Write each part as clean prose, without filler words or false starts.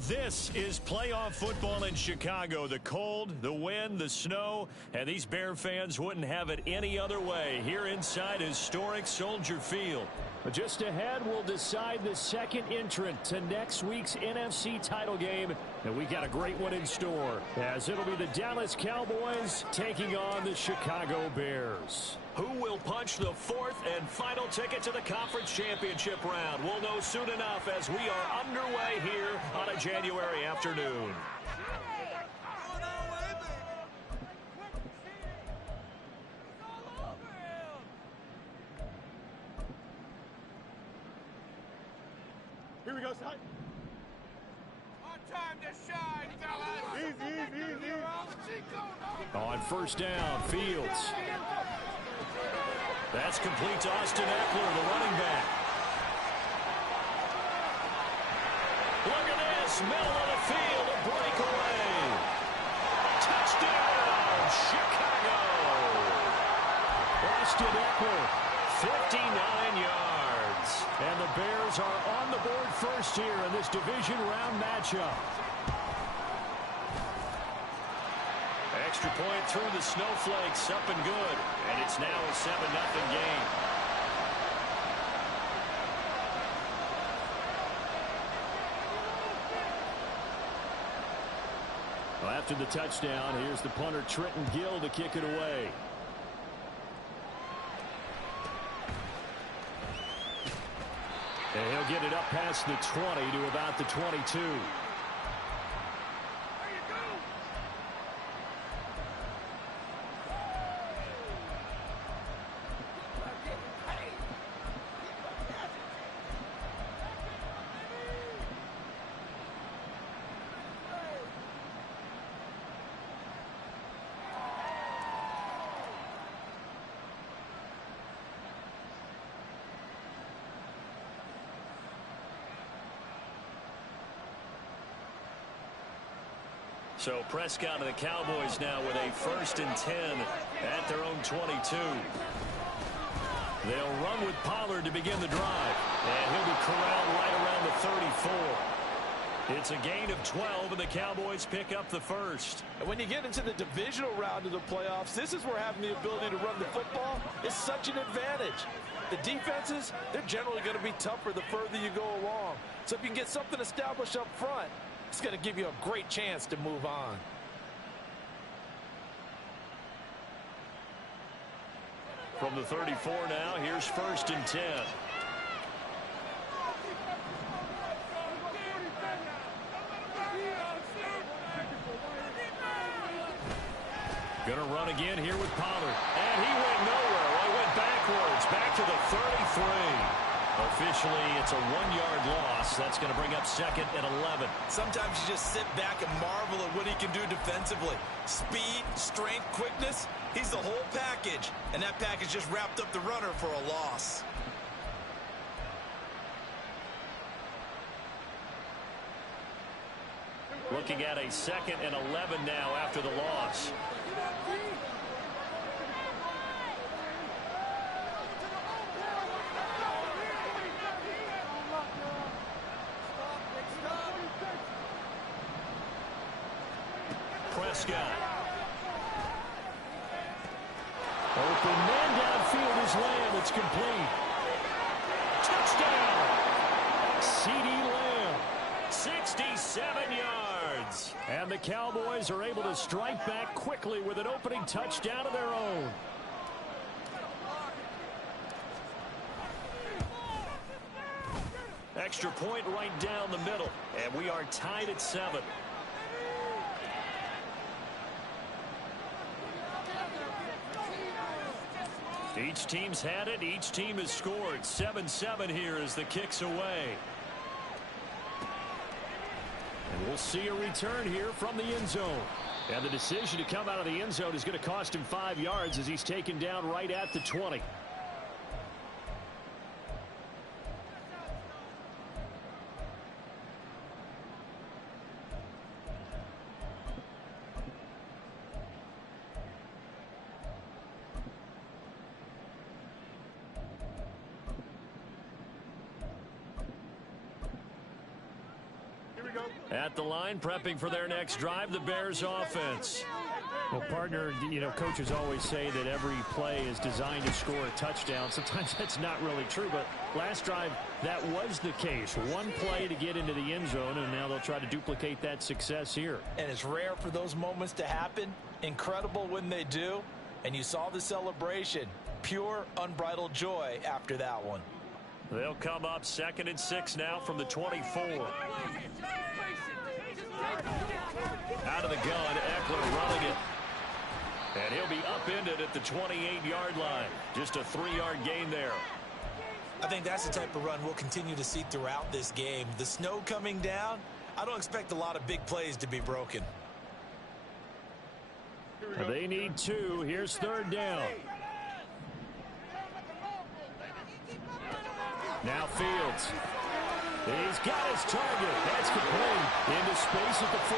This is playoff football in Chicago. The cold, the wind, the snow, and these Bear fans wouldn't have it any other way here inside historic Soldier Field. But just ahead, we'll decide the second entrant to next week's NFC title game. And we got a great one in store, as it'll be the Dallas Cowboys taking on the Chicago Bears. Who will punch the fourth and final ticket to the conference championship round? We'll know soon enough as we are underway here on a January afternoon. Here we go, son. On time to shine, fellas. Easy. On first down, Fields. That's complete to Austin Eckler, the running back. Look at this, middle of the field, a breakaway. Touchdown, Chicago. Austin Eckler, 59 yards. And the Bears are on the board first here in this division round matchup. Extra point through the snowflakes, up and good. And it's now a 7-0 game. Well, after the touchdown, here's the punter Trenton Gill to kick it away. And he'll get it up past the 20 to about the 22. So Prescott and the Cowboys now with a 1st and 10 at their own 22. They'll run with Pollard to begin the drive. And he'll be corralled right around the 34. It's a gain of 12, and the Cowboys pick up the first. And when you get into the divisional round of the playoffs, this is where having the ability to run the football is such an advantage. The defenses, they're generally going to be tougher the further you go along. So if you can get something established up front, it's going to give you a great chance to move on. From the 34 now, here's 1st and 10. Going to run again here with Pollard. And he went nowhere. Well, he went backwards, back to the 33. Officially, it's a 1-yard loss. That's going to bring up 2nd and 11. Sometimes you just sit back and marvel at what he can do defensively. Speed, strength, quickness, he's the whole package. And that package just wrapped up the runner for a loss. Looking at a 2nd and 11 now after the loss. Prescott. Open man downfield is Lamb. It's complete. Touchdown! C.D. Lamb. 67 yards. And the Cowboys are able to strike back quickly with an opening touchdown of their own. Extra point right down the middle. And we are tied at 7. Each team's had it. Each team has scored. 7-7 here as the kick's away. And we'll see a return here from the end zone. And the decision to come out of the end zone is going to cost him 5 yards as he's taken down right at the 20. At the line, prepping for their next drive, the Bears offense. Well, partner, coaches always say that every play is designed to score a touchdown. Sometimes that's not really true, but last drive, that was the case. One play to get into the end zone, and now they'll try to duplicate that success here. And it's rare for those moments to happen. Incredible when they do. And you saw the celebration. Pure, unbridled joy after that one. They'll come up 2nd and 6 now from the 24. Out of the gun, Eckler running it. And he'll be upended at the 28-yard line. Just a 3-yard gain there. I think that's the type of run we'll continue to see throughout this game. The snow coming down, I don't expect a lot of big plays to be broken. They need 2. Here's 3rd down. Now Fields. He's got his target. That's complete. Into space at the 45.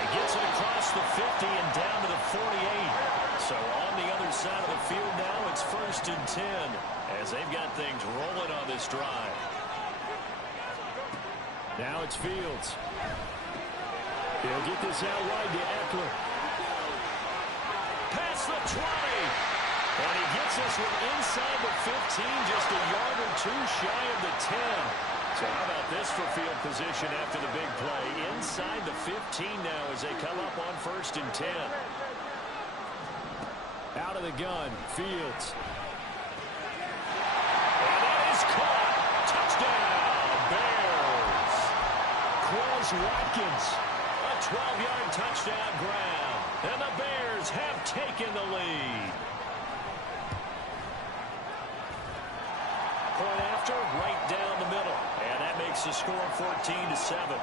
He gets it across the 50 and down to the 48. So on the other side of the field now, it's 1st and 10 as they've got things rolling on this drive. Now it's Fields. He'll get this out wide to Eckler. Past the 20. And he gets this one inside the 15, just a yard or 2 shy of the 10. So how about this for field position after the big play? Inside the 15 now as they come up on 1st and 10. Out of the gun, Fields. And that is caught. Touchdown, Bears. Quez Watkins, a 12-yard touchdown grab. And the Bears have taken the lead. Point after, right down the middle. And that makes the score 14-7.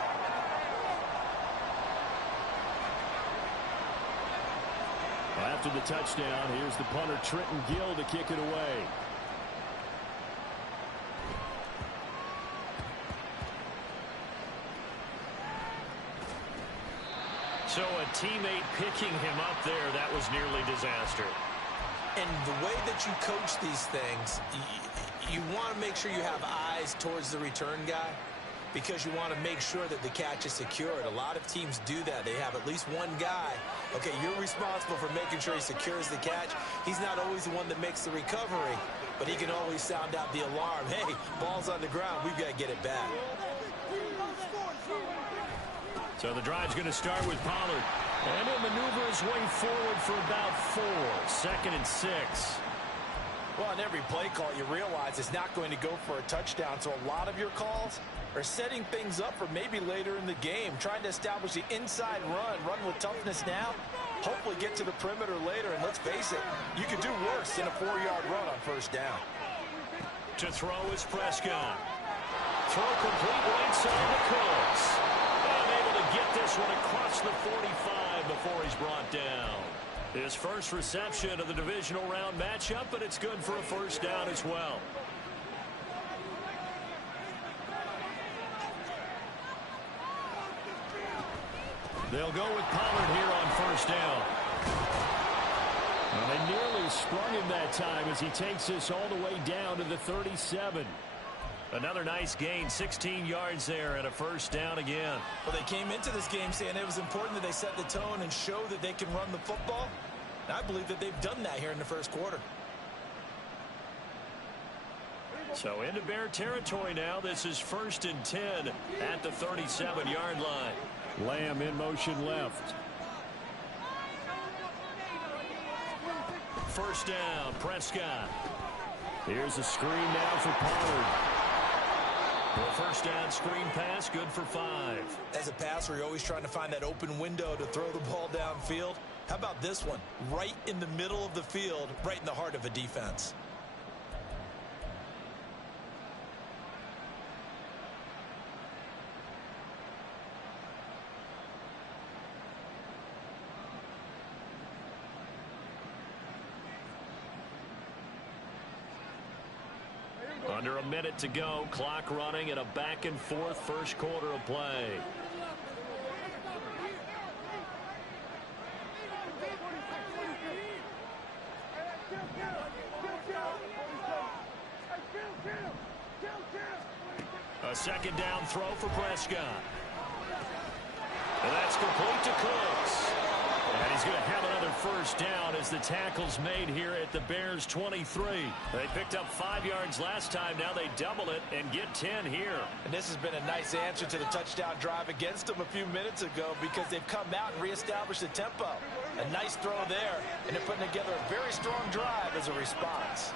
After the touchdown, here's the punter, Trenton Gill, to kick it away. So a teammate picking him up there, that was nearly disaster. And the way that you coach these things, you want to make sure you have eyes towards the return guy because you want to make sure that the catch is secured. A lot of teams do that. They have at least one guy. Okay, you're responsible for making sure he secures the catch. He's not always the one that makes the recovery, but he can always sound out the alarm. Hey, ball's on the ground. We've got to get it back. So the drive's going to start with Pollard. And he'll maneuver his way forward for about 4. 2nd and 6. Well, on every play call, you realize it's not going to go for a touchdown. So a lot of your calls are setting things up for maybe later in the game, trying to establish the inside run with toughness now, hopefully get to the perimeter later. And let's face it, you could do worse than a 4-yard run on 1st down. To throw is Prescott. Throw complete right side to Cooks. Unable to get this one across the 45 before he's brought down. His first reception of the divisional round matchup, but it's good for a 1st down as well. They'll go with Pollard here on 1st down. Well, they nearly sprung him that time as he takes this all the way down to the 37. Another nice gain, 16 yards there and a 1st down again. Well, they came into this game saying it was important that they set the tone and show that they can run the football. And I believe that they've done that here in the 1st quarter. So into Bear territory now. This is 1st and 10 at the 37-yard line. Lamb in motion left. 1st down, Prescott. Here's a screen now for Pollard. The 1st down screen pass, good for 5. As a passer, you're always trying to find that open window to throw the ball downfield. How about this one? Right in the middle of the field, right in the heart of a defense. Under a minute to go, clock running, and a back-and-forth 1st quarter of play. A 2nd down throw for Prescott. And that's complete to Cooks. And he's going to have another first down as the tackle's made here at the Bears' 23. They picked up 5 yards last time. Now they double it and get 10 here. And this has been a nice answer to the touchdown drive against them a few minutes ago because they've come out and reestablished the tempo. A nice throw there, and they're putting together a very strong drive as a response.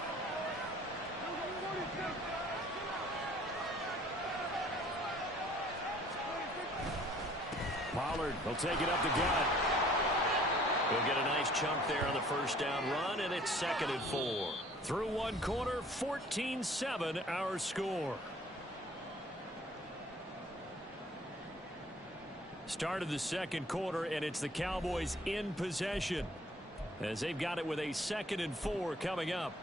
Pollard will take it up the gut. He'll get a nice chunk there on the first down run, and it's 2nd and 4. Through one quarter, 14-7 our score. Start of the second quarter, and it's the Cowboys in possession as they've got it with a 2nd and 4 coming up.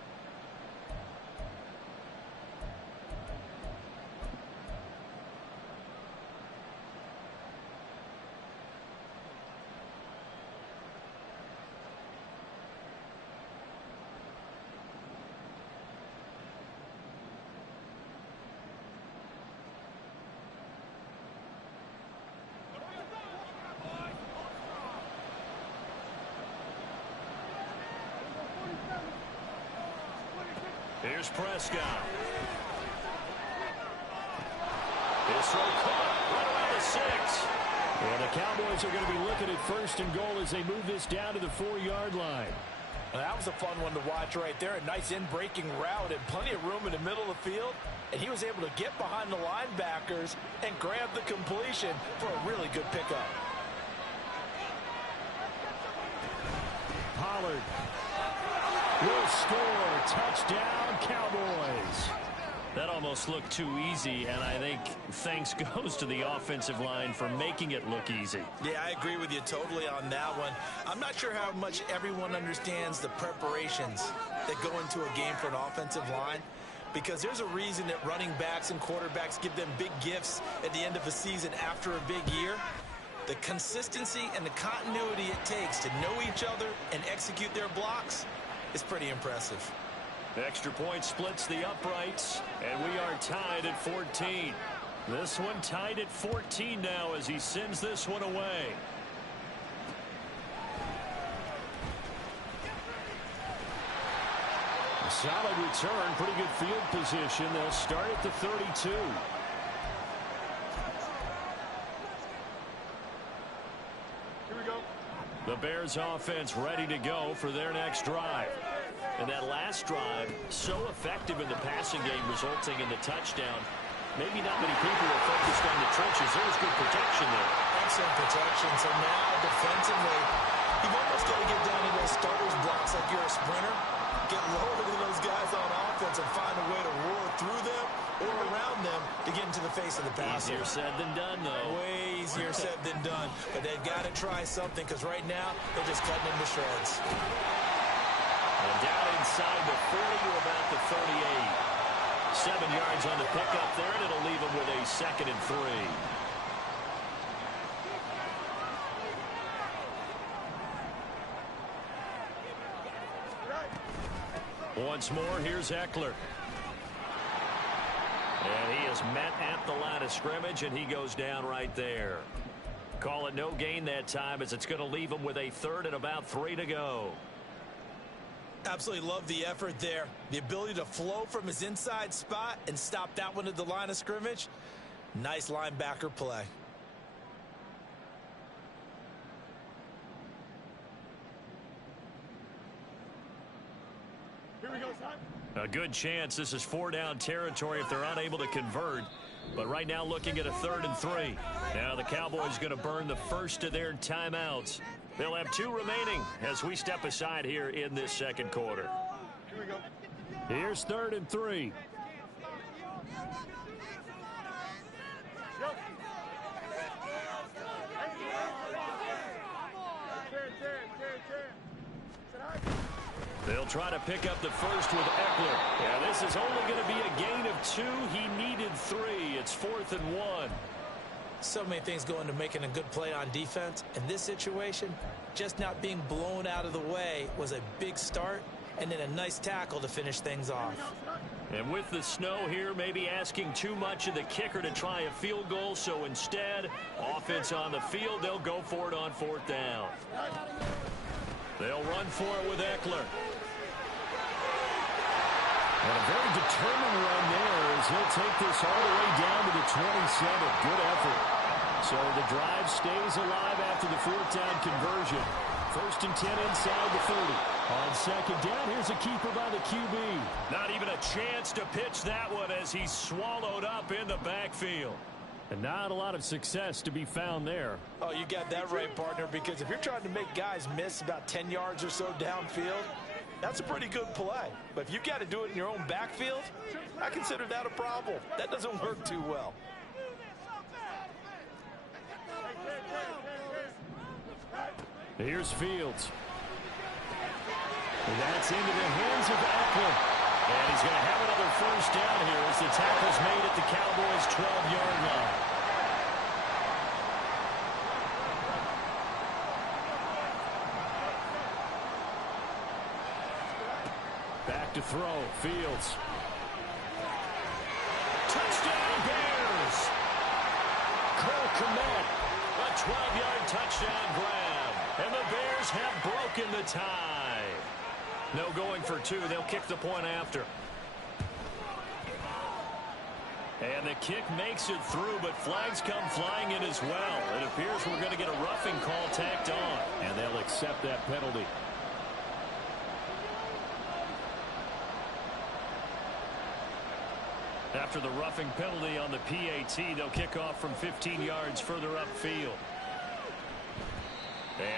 Here's Prescott. His throw caught right around the 6. Well, the Cowboys are going to be looking at 1st and goal as they move this down to the 4-yard line. Well, that was a fun one to watch right there. A nice in-breaking route and plenty of room in the middle of the field. And he was able to get behind the linebackers and grab the completion for a really good pickup. Pollard will score. Touchdown, Cowboys. That almost looked too easy, and I think thanks goes to the offensive line for making it look easy. Yeah, I agree with you totally on that one. I'm not sure how much everyone understands the preparations that go into a game for an offensive line, because there's a reason that running backs and quarterbacks give them big gifts at the end of a season after a big year. The consistency and the continuity it takes to know each other and execute their blocks is pretty impressive. Extra point splits the uprights, and we are tied at 14. This one tied at 14 now as he sends this one away. A solid return, pretty good field position. They'll start at the 32. Here we go. The Bears offense ready to go for their next drive. And that last drive, so effective in the passing game, resulting in the touchdown. Maybe not many people are focused on the trenches. There was good protection there. Excellent protection. So now, defensively, you've almost got to get down to those starters blocks like you're a sprinter. Get lower to those guys on offense and find a way to roar through them or around them to get into the face of the passer. Easier said than done, though. Way easier said than done. But they've got to try something because right now, they're just cutting them to shreds. And down inside the 40 to about the 38. 7 yards on the pickup there, and it'll leave them with a 2nd and 3. Once more, here's Eckler. And he is met at the line of scrimmage, and he goes down right there. Call it no gain that time as it's going to leave him with a 3rd and about 3 to go. Absolutely love the effort there. The ability to flow from his inside spot and stop that one at the line of scrimmage. Nice linebacker play. Here we go, son. A good chance this is 4-down territory if they're unable to convert. But right now looking at a 3rd and 3. Now the Cowboys going to burn the first of their timeouts. They'll have 2 remaining as we step aside here in this second quarter. Here we go. Here's 3rd and 3. They'll try to pick up the first with Eckler. Yeah, this is only going to be a gain of 2. He needed 3. It's 4th and 1. So many things go into making a good play on defense. In this situation, just not being blown out of the way was a big start, and then a nice tackle to finish things off. And with the snow here, maybe asking too much of the kicker to try a field goal. So instead, offense on the field, they'll go for it on 4th down. They'll run for it with Eckler. And a very determined run there as he'll take this all the way down to the 27. Good effort. So the drive stays alive after the 4th down conversion. 1st and 10 inside the 30. On 2nd down, here's a keeper by the QB. Not even a chance to pitch that one as he's swallowed up in the backfield. And not a lot of success to be found there. Oh, you got that right, partner, because if you're trying to make guys miss about 10 yards or so downfield, that's a pretty good play. But if you got to do it in your own backfield, I consider that a problem. That doesn't work too well. Here's Fields. And that's into the hands of Eckler. And he's going to have another 1st down here as the tackle's made at the Cowboys' 12-yard line. Back to throw. Fields. Touchdown Bears! Cole Kmet. A 12-yard touchdown grab. And the Bears have broken the tie. No going for 2. They'll kick the point after. And the kick makes it through, but flags come flying in as well. It appears we're going to get a roughing call tacked on. And they'll accept that penalty. After the roughing penalty on the PAT, they'll kick off from 15 yards further upfield.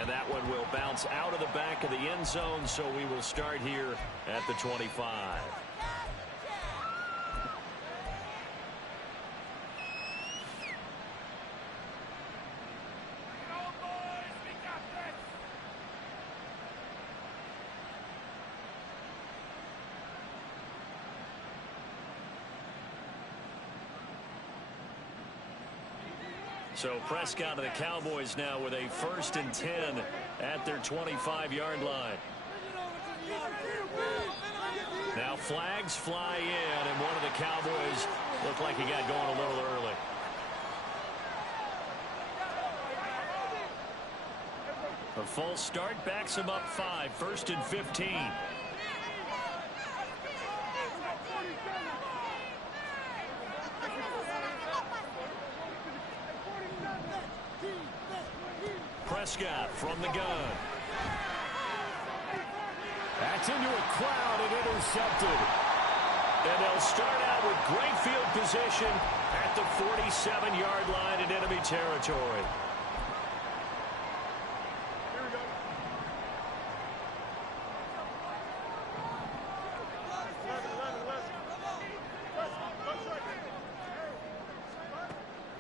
And that one will bounce out of the back of the end zone, so we will start here at the 25. So Prescott of the Cowboys now with a 1st and 10 at their 25-yard line. Now flags fly in, and one of the Cowboys looked like he got going a little early. A false start backs him up 5, 1st and 15. Prescott from the gun. That's into a crowd and intercepted. And they'll start out with great field position at the 47-yard line in enemy territory.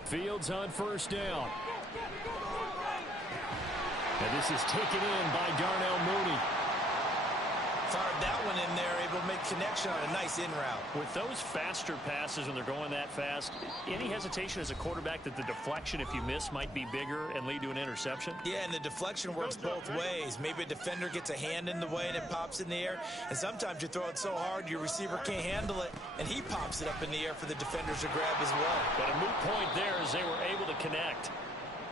Fields on 1st down. And this is taken in by Darnell Mooney. Fired that one in there, able to make connection on a nice in route. With those faster passes when they're going that fast, any hesitation as a quarterback that the deflection, if you miss, might be bigger and lead to an interception? Yeah, and the deflection works both ways. Maybe a defender gets a hand in the way and it pops in the air. And sometimes you throw it so hard your receiver can't handle it, and he pops it up in the air for the defenders to grab as well. But a moot point there as they were able to connect.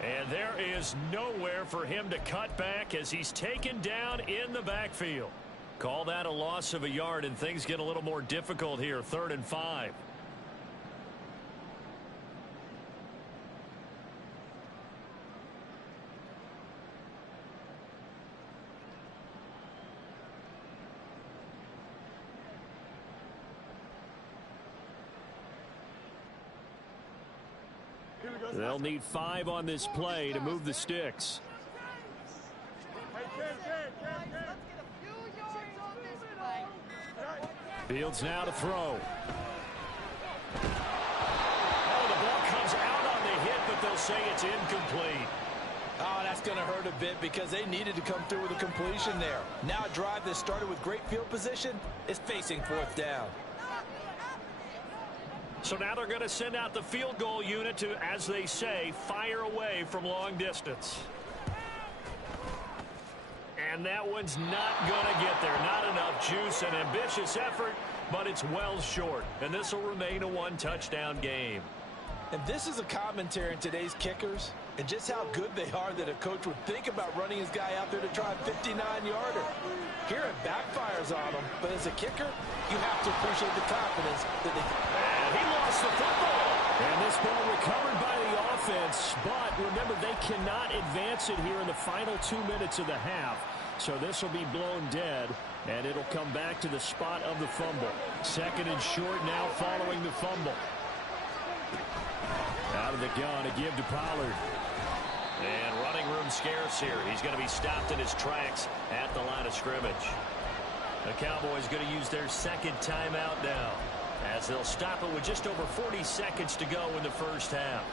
And there is nowhere for him to cut back as he's taken down in the backfield. Call that a loss of a yard, and things get a little more difficult here. 3rd and 5. They'll need 5 on this play to move the sticks. Fields now to throw. Oh, the ball comes out on the hit, but they'll say it's incomplete. Oh, that's going to hurt a bit because they needed to come through with a completion there. Now a drive that started with great field position is facing 4th down. So now they're going to send out the field goal unit to, as they say, fire away from long distance. And that one's not going to get there. Not enough juice. An ambitious effort, but it's well short, and this will remain a one-touchdown game. And this is a commentary on today's kickers and just how good they are that a coach would think about running his guy out there to try a 59-yarder. Here it backfires on him, but as a kicker, you have to appreciate the confidence that they... And he lost the football. And this ball recovered by the offense, but remember, they cannot advance it here in the final 2 minutes of the half. So this will be blown dead, and it'll come back to the spot of the fumble. Second and short now following the fumble. Out of the gun, a give to Pollard. And running room scarce here. He's going to be stopped in his tracks at the line of scrimmage. The Cowboys going to use their second timeout now, as they'll stop it with just over 40 seconds to go in the first half.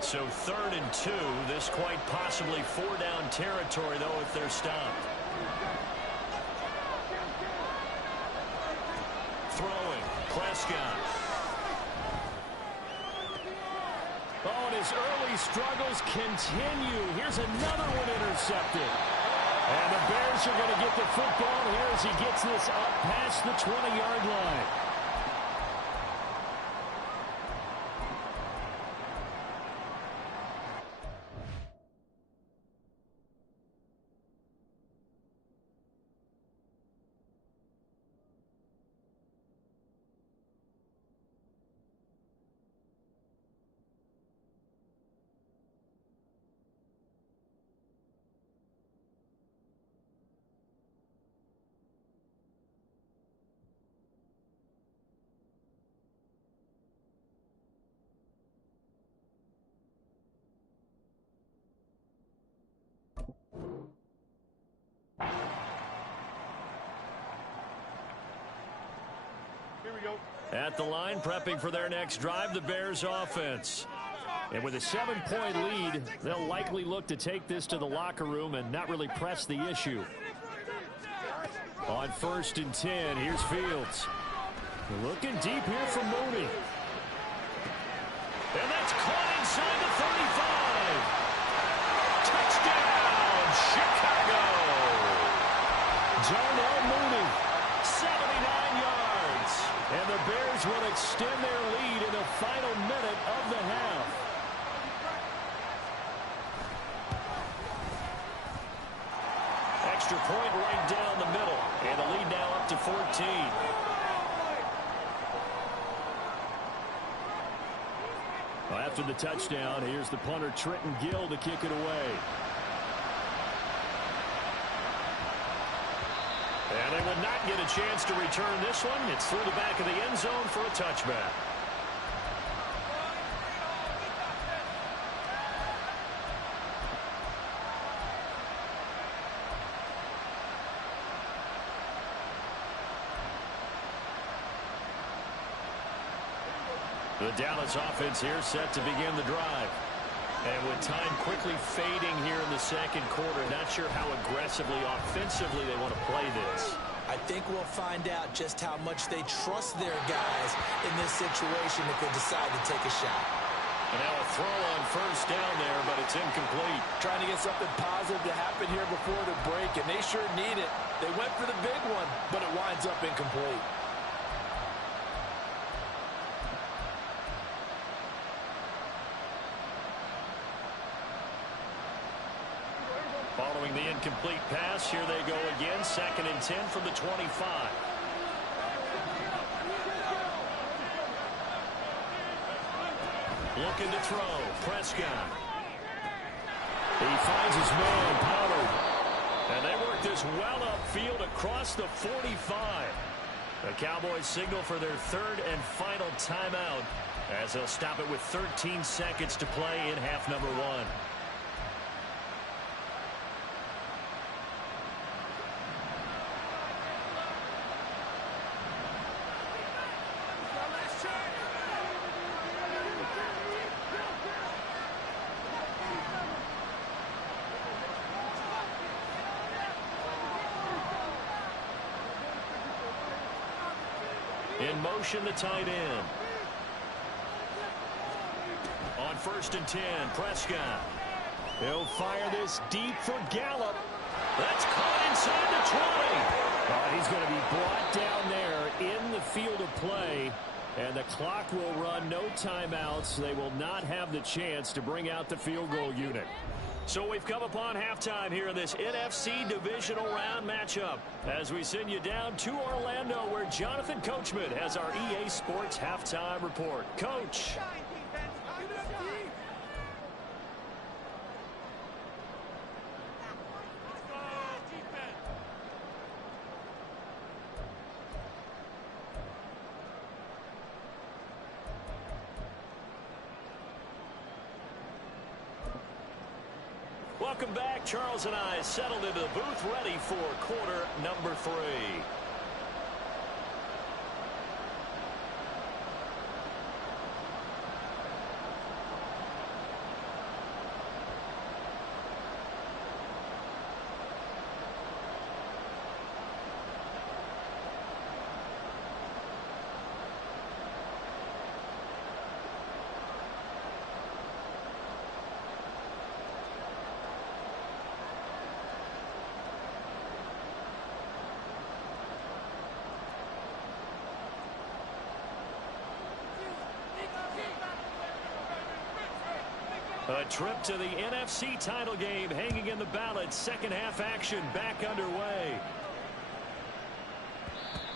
So 3rd and 2. This quite possibly 4-down territory, though, if they're stopped. Throwing. Prescott. Oh, and his early struggles continue. Here's another one intercepted. And the Bears are going to get the football here as he gets this up past the 20-yard line. Here we go. At the line, prepping for their next drive, the Bears offense. And with a 7-point lead, they'll likely look to take this to the locker room and not really press the issue. On 1st and 10, here's Fields. Looking deep here for Mooney. And that's caught inside the 35. Touchdown, Chicago. Darnell Mooney, 79 yards. And the Bears will extend their lead in the final minute of the half. Extra point right down the middle. And the lead now up to 14. Well, after the touchdown, here's the punter Trenton Gill to kick it away. And they would not get a chance to return this one. It's through the back of the end zone for a touchback. The Dallas offense here set to begin the drive. And with time quickly fading here in the second quarter, not sure how aggressively, offensively they want to play this. I think we'll find out just how much they trust their guys in this situation if they decide to take a shot. And now a throw on 1st down there, but it's incomplete. Trying to get something positive to happen here before the break, and they sure need it. They went for the big one, but it winds up incomplete. Following the incomplete pass, here they go again. 2nd and 10 from the 25. Looking to throw. Prescott. He finds his man, Pollard. And they work this well upfield across the 45. The Cowboys signal for their 3rd and final timeout as they'll stop it with 13 seconds to play in half number 1. In motion, the tight end. On 1st and 10, Prescott. He'll fire this deep for Gallup. That's caught inside the 20. He's going to be brought down there in the field of play. And the clock will run, no timeouts. They will not have the chance to bring out the field goal unit. So we've come upon halftime here in this NFC Divisional Round matchup as we send you down to Orlando where Jonathan Coachman has our EA Sports Halftime Report. Coach. Welcome back. Charles and I settled into the booth ready for quarter number 3. A trip to the NFC title game hanging in the balance. Second half action back underway.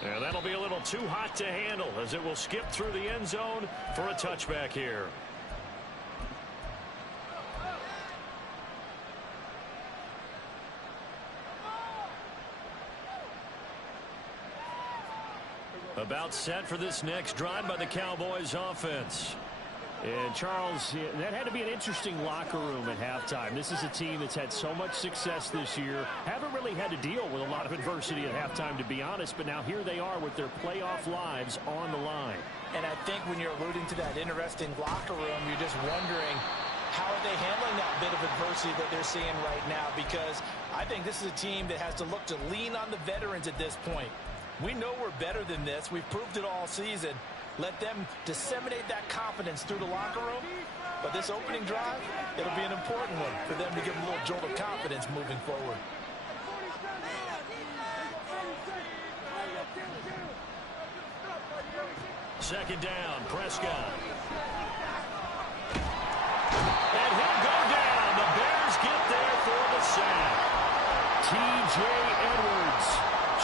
And that'll be a little too hot to handle as it will skip through the end zone for a touchback here. About set for this next drive by the Cowboys offense. And, Charles, that had to be an interesting locker room at halftime. This is a team that's had so much success this year. Haven't really had to deal with a lot of adversity at halftime, to be honest. But now here they are with their playoff lives on the line. And I think when you're alluding to that interesting locker room, you're just wondering how are they handling that bit of adversity that they're seeing right now? Because I think this is a team that has to look to lean on the veterans at this point. We know we're better than this. We've proved it all season. Let them disseminate that confidence through the locker room. But this opening drive, it'll be an important one for them to give them a little jolt of confidence moving forward. Second down, Prescott. And he'll go down. The Bears get there for the sack. T.J. Edwards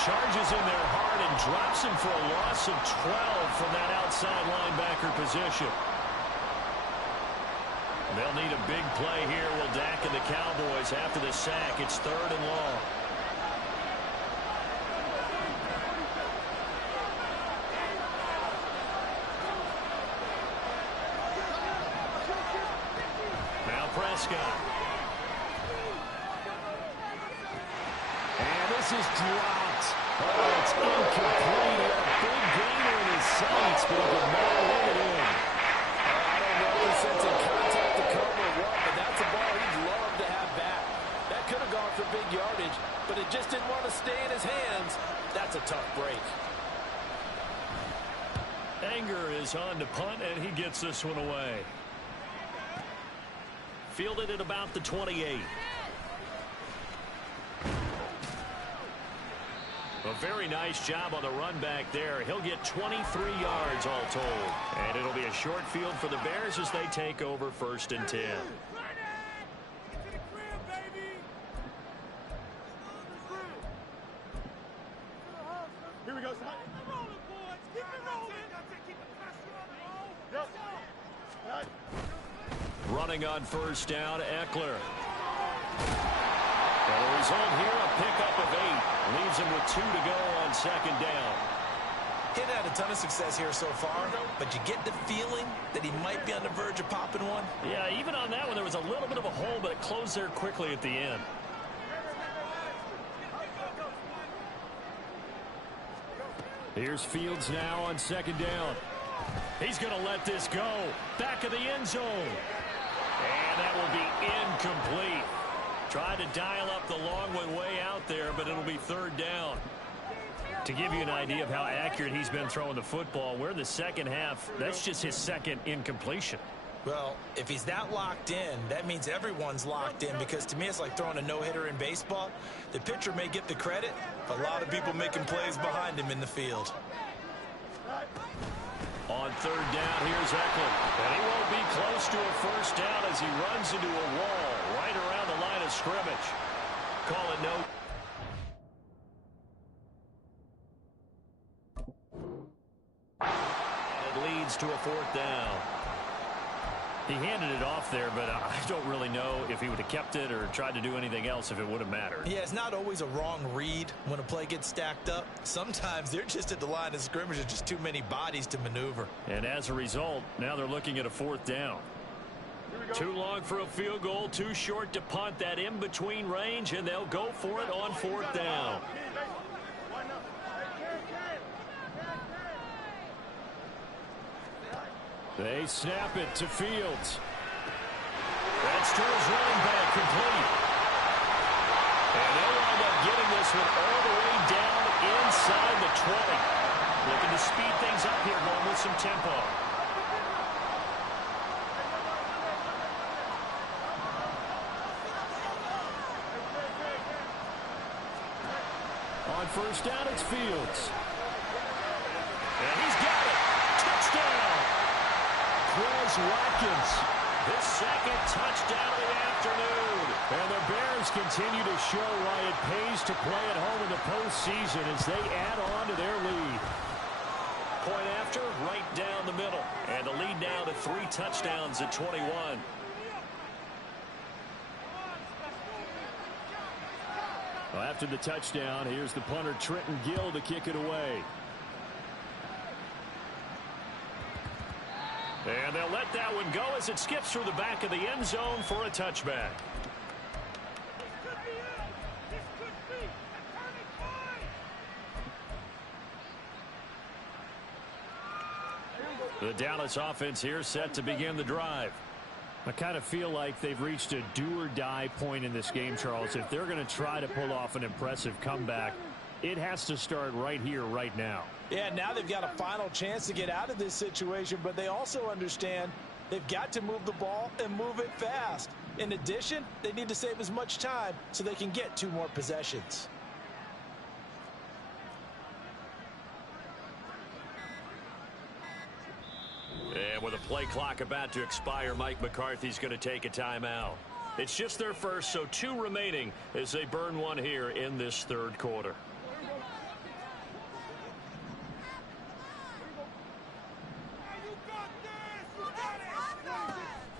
charges in their heart and drops him for a loss of 12 from that outside linebacker position. They'll need a big play here. Will Dak and the Cowboys after the sack. It's 3rd and long. Now Prescott. And this is dropped. Oh, it's incomplete. A big gainer in his sights, but he did not win it in. I don't know if he sets in contact to come or what, but that's a ball he'd love to have back. That could have gone for big yardage, but it just didn't want to stay in his hands. That's a tough break. Anger is on to punt, and he gets this one away. Fielded at about the 28. A very nice job on the run back there. He'll get 23 yards all told. And it'll be a short field for the Bears as they take over 1st and 10. Here we go, son. Running on 1st down, Eckler. And the result here, a pickup of 8. Leaves him with 2 to go on 2nd down. He's had a ton of success here so far, but you get the feeling that he might be on the verge of popping one. Yeah, even on that one, there was a little bit of a hole, but it closed there quickly at the end. Here's Fields now on 2nd down. He's going to let this go. Back of the end zone. And that will be incomplete. Tried to dial up the long one way out there, but it'll be 3rd down. To give you an idea of how accurate he's been throwing the football, we're in the second half. That's just his second incompletion. Well, if he's that locked in, that means everyone's locked in, because to me it's like throwing a no-hitter in baseball. The pitcher may get the credit, but a lot of people making plays behind him in the field. On third down, here's Eckler. And he won't be close to a first down as he runs into a wall right around the line of scrimmage. Call it no. It leads to a fourth down. He handed it off there, but I don't really know if he would have kept it or tried to do anything else if it would have mattered. Yeah, it's not always a wrong read when a play gets stacked up. Sometimes they're just at the line of scrimmage. There's just too many bodies to maneuver. And as a result, now they're looking at a fourth down. Too long for a field goal, too short to punt. That in-between range, and they'll go for it on fourth down. They snap it to Fields. That's to his running back, complete. And they'll wind up getting this one all the way down inside the 20. Looking to speed things up here, going with some tempo. On first down, it's Fields. And he's got it. Touchdown. Chris Watkins, his second touchdown of the afternoon. And the Bears continue to show why it pays to play at home in the postseason as they add on to their lead. Point after, right down the middle. And the lead now to 3 touchdowns at 21. Well, after the touchdown, here's the punter Trenton Gill to kick it away. And they'll let that one go as it skips through the back of the end zone for a touchback. The Dallas offense here set to begin the drive. I kind of feel like they've reached a do-or-die point in this game, Charles. If they're going to try to pull off an impressive comeback, it has to start right here, right now. Yeah, now they've got a final chance to get out of this situation, but they also understand they've got to move the ball and move it fast. In addition, they need to save as much time so they can get 2 more possessions. And with a play clock about to expire, Mike McCarthy's going to take a timeout. It's just their first, so 2 remaining as they burn one here in this third quarter.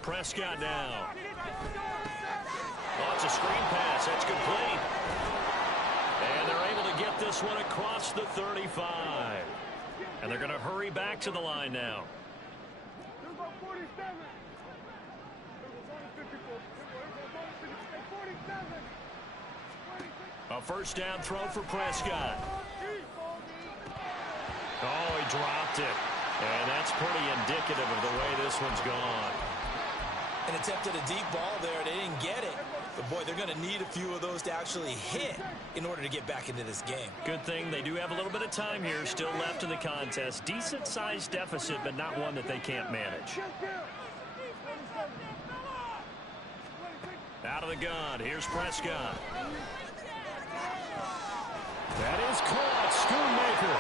Prescott now. Oh, it's a screen pass. That's complete. And they're able to get this one across the 35. And they're going to hurry back to the line now. A first down throw for Prescott. Oh, he dropped it. And that's pretty indicative of the way this one's gone. And attempted a deep ball there. They didn't get it. But, boy, they're going to need a few of those to actually hit in order to get back into this game. Good thing they do have a little bit of time here still left in the contest. Decent-sized deficit, but not one that they can't manage. Out of the gun. Here's Prescott. That is caught. Schoonmaker.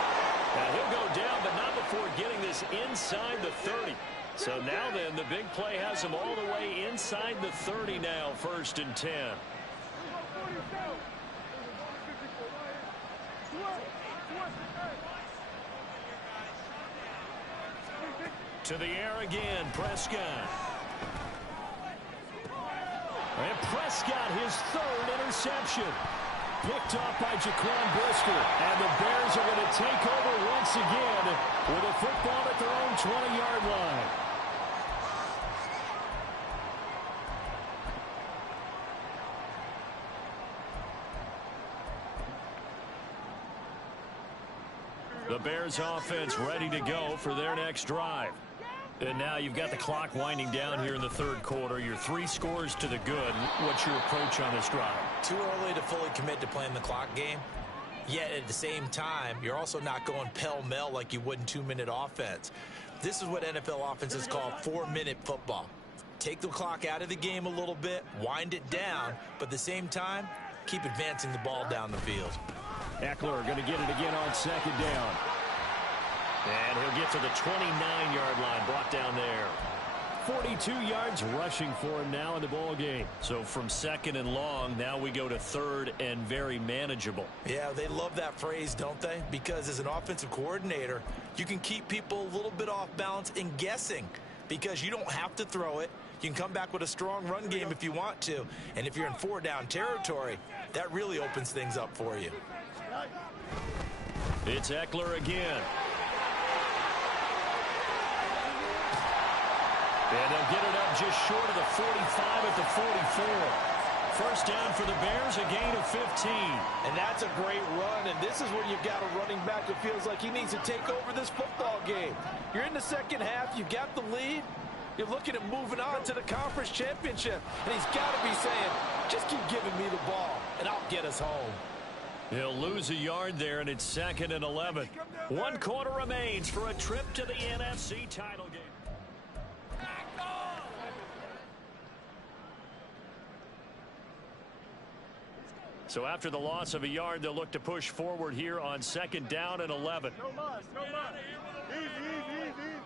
Now he'll go down, but not before getting this inside the 30. So now then, the big play has him all the way inside the 30 now, 1st and 10. To the air again, Prescott. And Prescott, his 3rd interception. Picked off by Jaquan Brisker. And the Bears are going to take over once again with a football at their own 20-yard line. The Bears offense ready to go for their next drive. And now you've got the clock winding down here in the third quarter. You're 3 scores to the good. What's your approach on this drive? Too early to fully commit to playing the clock game. Yet at the same time, you're also not going pell-mell like you would in 2-minute offense. This is what NFL offenses call 4-minute football. Take the clock out of the game a little bit, wind it down, but at the same time, keep advancing the ball down the field. Eckler going to get it again on second down. And he'll get to the 29-yard line, brought down there. 42 yards rushing for him now in the ball game. So from second and long, now we go to third and very manageable. Yeah, they love that phrase, don't they? Because as an offensive coordinator, you can keep people a little bit off balance and guessing because you don't have to throw it. You can come back with a strong run game if you want to. And if you're in 4-down territory, that really opens things up for you. It's Eckler again. And they'll get it up just short of the 45 at the 44. First down for the Bears, a gain of 15. And that's a great run, and this is where you've got a running back that feels like he needs to take over this football game. You're in the second half, you got the lead, you're looking at moving on to the conference championship, and he's got to be saying, just keep giving me the ball, and I'll get us home. He'll lose a yard there, and it's second and 11. 1 quarter remains for a trip to the NFC title game. So after the loss of a yard, they'll look to push forward here on second down and 11. No muss, no muss. Easy.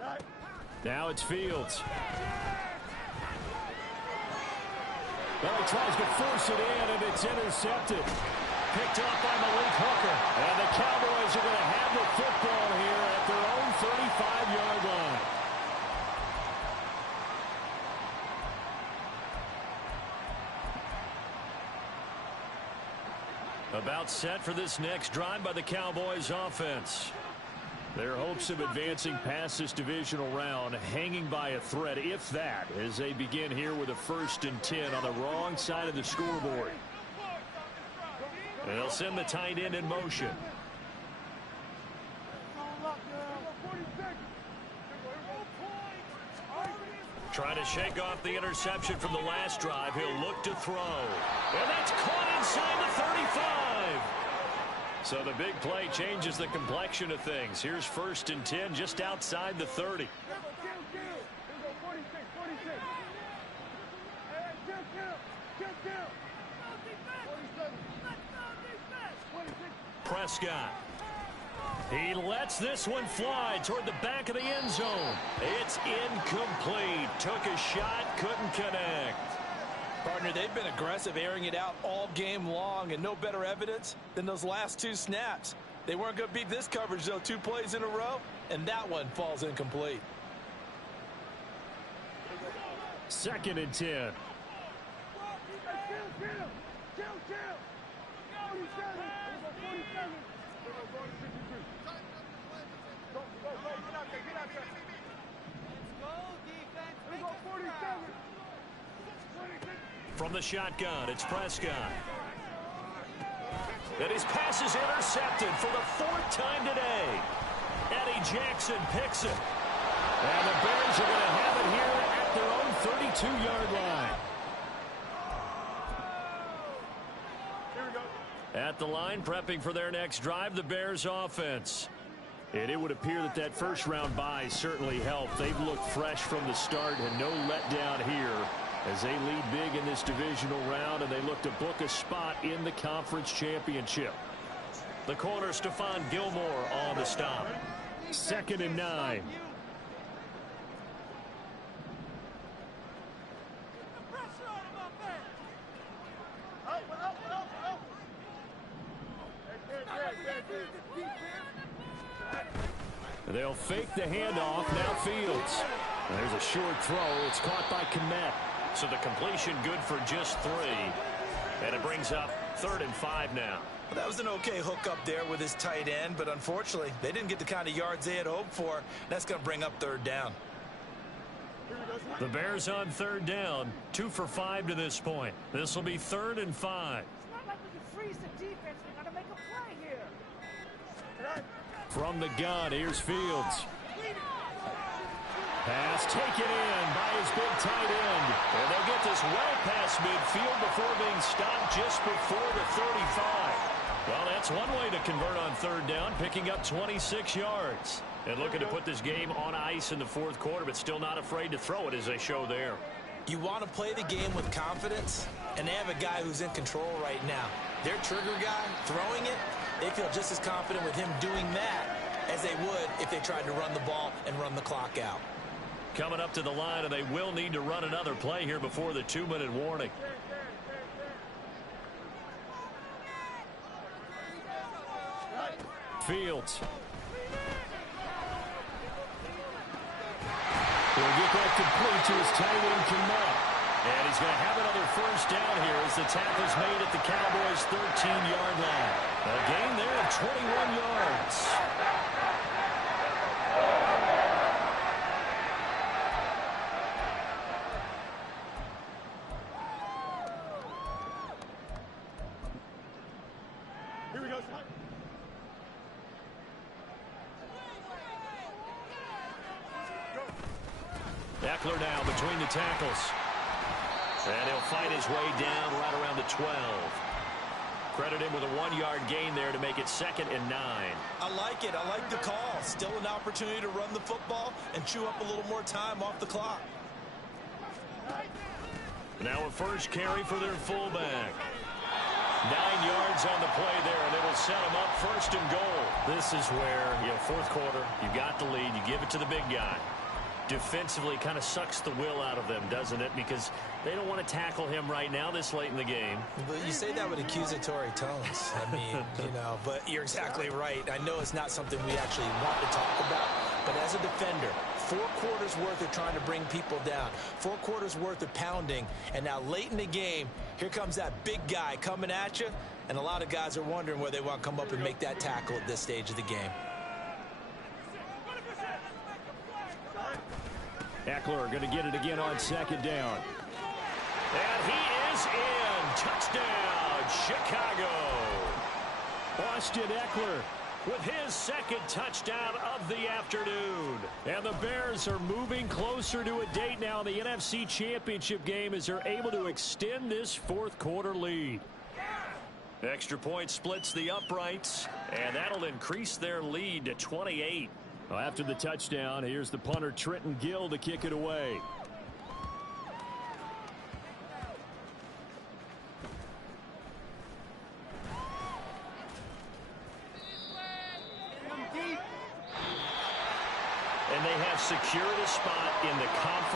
Right. Now it's Fields. Well, he tries to force it in, and it's intercepted. Picked up by Malik Hooker. And the Cowboys are going to have the football here at their own 35-yard line. About set for this next drive by the Cowboys offense. Their hopes of advancing past this divisional round hanging by a thread, if that, as they begin here with a 1st and 10 on the wrong side of the scoreboard. And they'll send the tight end in motion. Trying to shake off the interception from the last drive. He'll look to throw. And that's caught inside the 35. So the big play changes the complexion of things. Here's 1st and 10 just outside the 30. Prescott. He lets this one fly toward the back of the end zone. It's incomplete. Took a shot, couldn't connect. Partner, they've been aggressive, airing it out all game long, and no better evidence than those last 2 snaps. They weren't going to beat this coverage, though, 2 plays in a row, and that one falls incomplete. 2nd and 10. From the shotgun, it's Prescott. And his pass is intercepted for the 4th time today. Eddie Jackson picks it. And the Bears are going to have it here at their own 32-yard line. At the line, prepping for their next drive, the Bears offense. And it would appear that that first-round bye certainly helped. They've looked fresh from the start and no letdown here as they lead big in this divisional round, and they look to book a spot in the conference championship. The corner, Stephon Gilmore on the stop. 2nd and 9. They'll fake the handoff. Now Fields. And there's a short throw. It's caught by Kmet. So the completion good for just 3. And it brings up 3rd and 5 now. Well, that was an okay hook up there with his tight end, but unfortunately, they didn't get the kind of yards they had hoped for. That's going to bring up 3rd down. The Bears on 3rd down. 2 for 5 to this point. This will be 3rd and 5. It's not like we can freeze the defense. We got to make a play here. From the gun, here's Fields. Pass taken in by his big tight end. And they'll get this well past midfield before being stopped just before the 35. Well, that's one way to convert on third down, picking up 26 yards. And looking to put this game on ice in the fourth quarter, but still not afraid to throw it as they show there. You want to play the game with confidence, and they have a guy who's in control right now. Their trigger guy, throwing it, they feel just as confident with him doing that as they would if they tried to run the ball and run the clock out. Coming up to the line, and they will need to run another play here before the 2-minute warning. Fields. He'll get that complete to his tight end, Kmet. And he's going to have another first down here as the tackle's made at the Cowboys' 13-yard line. A gain there of 21 yards. Here we go. Eckler now between the tackles. And he'll fight his way down right around the 12. Credit him with a 1-yard gain there to make it 2nd and 9. I like it. I like the call. Still an opportunity to run the football and chew up a little more time off the clock. Now a first carry for their fullback. 9 yards on the play there, and it'll set them up 1st and goal. This is where, fourth quarter, you got the lead, you give it to the big guy. Defensively kind of sucks the will out of them, doesn't it? Because they don't want to tackle him right now this late in the game. But you say that with accusatory tones. I mean, but you're exactly right. I know it's not something we actually want to talk about, but as a defender, 4 quarters worth of trying to bring people down, 4 quarters worth of pounding, and now late in the game, here comes that big guy coming at you, and a lot of guys are wondering where they want to come up and make that tackle at this stage of the game. Eckler going to get it again on 2nd down. And he is in. Touchdown, Chicago. Austin Eckler with his 2nd touchdown of the afternoon. And the Bears are moving closer to a date now in the NFC Championship game as they're able to extend this fourth quarter lead. Extra point splits the uprights, and that'll increase their lead to 28. Well, after the touchdown, here's the punter Trenton Gill to kick it away. And they have secured a spot in the conference.